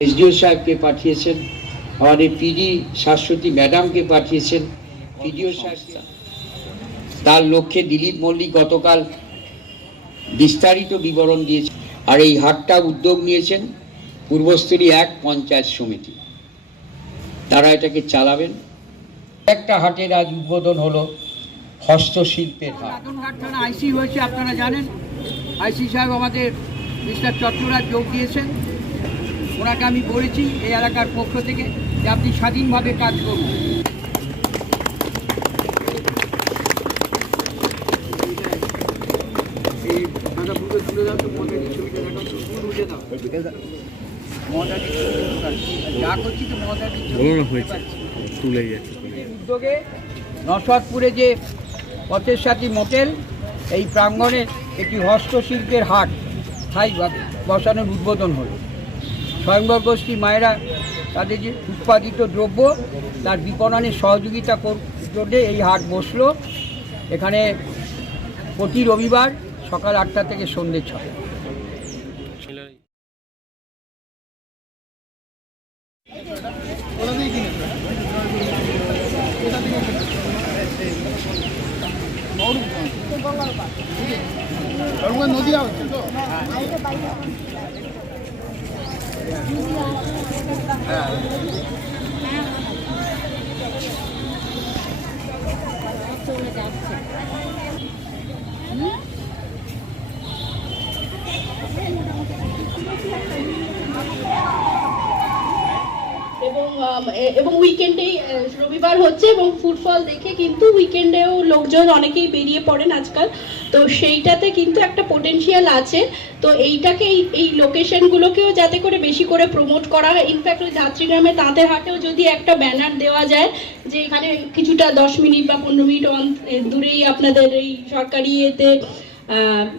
SDO সাহেবকে পাঠিয়েছেন, আমাদের পিডি শাশ্বতী ম্যাডামকে পাঠিয়েছেন। পিডিও সাহেব তার লক্ষ্যে দিলীপ মল্লিক গতকাল বিস্তারিত বিবরণ দিয়েছে আর এই হাটটা উদ্যোগ নিয়েছেন পূর্বস্থলী এক পঞ্চায়েত সমিতি। তারা এটাকে চালাবেন। একটা হাটের আজ উদ্বোধন হলো হস্তশিল্পের হাট। আইসি হয়েছে, আপনারা জানেন। আইসি সাহেব আমাদের মিস্টার চট্টরাজ যোগ দিয়েছেন। ওনাকে আমি বলেছি এই এলাকার পক্ষ থেকে যে আপনি স্বাধীনভাবে কাজ করুন। এই তুলে যাচ্ছে এই উদ্যোগে নসরতপুরে যে পথের সাথী মোটেল এই প্রাঙ্গণে একটি হস্তশিল্পের হাট স্থায়ীভাবে বসানোর উদ্বোধন হলো। স্বয়ংবর গোষ্ঠী মায়েরা তাদের যে উৎপাদিত দ্রব্য, তার বিপণনের সহযোগিতা কর- জন্য এই হাট বসল। এখানে প্রতি রবিবার সকাল আটটা থেকে সন্ধ্যে ছটা। এবং এবং উইকেন্ডেই রবিবার হচ্ছে এবং ফুটফল দেখে কিন্তু উইকেন্ডেও লোকজন অনেকেই বেরিয়ে পড়েন আজকাল। তো সেইটাতে কিন্তু একটা পোটেনশিয়াল আছে। তো এইটাকে এই এই লোকেশনগুলোকেও যাতে করে বেশি করে প্রমোট করা হয়। ইনফ্যাক্ট ওই ধাত্রীগ্রামে তাঁতের হাটেও যদি একটা ব্যানার দেওয়া যায়, যে এখানে কিছুটা দশ মিনিট বা পনেরো মিনিট দূরেই আপনাদের এই সরকারি এতে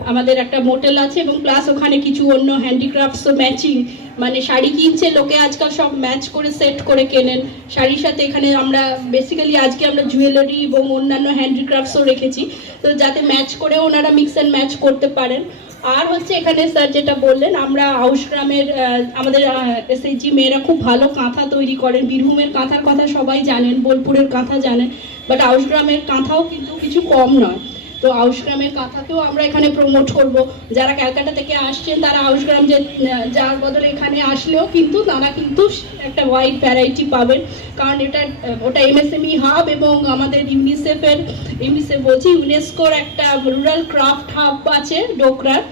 আমাদের একটা মোটেল আছে এবং প্লাস ওখানে কিছু অন্য হ্যান্ডিক্রাফটসও ম্যাচিং মানে শাড়ি কিনছে লোকে আজকাল সব ম্যাচ করে সেট করে কেনেন। শাড়ির সাথে এখানে আমরা বেসিক্যালি আজকে আমরা জুয়েলারি এবং অন্যান্য হ্যান্ডিক্রাফটসও রেখেছি। তো যাতে ম্যাচ করে ওনারা মিক্স অ্যান্ড ম্যাচ করতে পারেন। আর হচ্ছে এখানে স্যার যেটা বললেন, আমরা গ্রামের আমাদের এসএইচজি মেয়েরা খুব ভালো কাঁথা তৈরি করেন। বীরভূমের কাঁথার কথা সবাই জানেন, বোলপুরের কাঁথা জানেন। বাট গ্রামের কাঁথাও কিন্তু কিছু কম নয়। তো আউশগ্রামের কথাকেও আমরা এখানে প্রমোট করব। যারা ক্যালকাটা থেকে আসছেন, তারা আউশগ্রাম যে, যার বদলে এখানে আসলেও কিন্তু তারা কিন্তু একটা ওয়াইড ভ্যারাইটি পাবেন। কারণ এটা, ওটা এমএসএমই হাব E এবং আমাদের ইউনিসেফের ইউনিসেফ বলছি ইউনেস্কোর একটা রুরাল ক্রাফট হাব আছে, ডোকরার।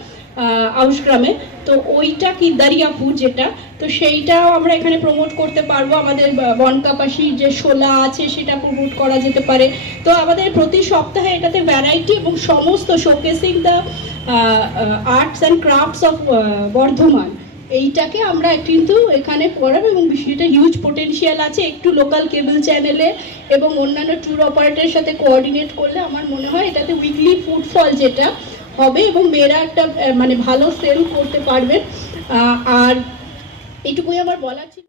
আহ, আউশগ্রামে তো ওইটা কি দারিয়াপুর যেটা? তো সেইটাও আমরা এখানে প্রমোট করতে পারব। আমাদের বনকাপাসির যে শোলা আছে সেটা প্রমোট করা যেতে পারে। তো আমাদের প্রতি সপ্তাহে এটাতে ভ্যারাইটি এবং সমস্ত showcasing the arts and crafts of Bardhaman. এইটাকে আমরা কিন্তু এখানে করাবো এবং সেটা হিউজ পোটেনশিয়াল আছে। একটু লোকাল কেবল চ্যানেলে এবং অন্যান্য ট্যুর অপারেটরের সাথে কোঅর্ডিনেট করলে আমার মনে হয় এটাতে উইকলি ফুডফল যেটা হবে এবং মেয়েরা একটা মানে ভালো সেল করতে পারবে। আর এটুকুই আমার বলার ছিল।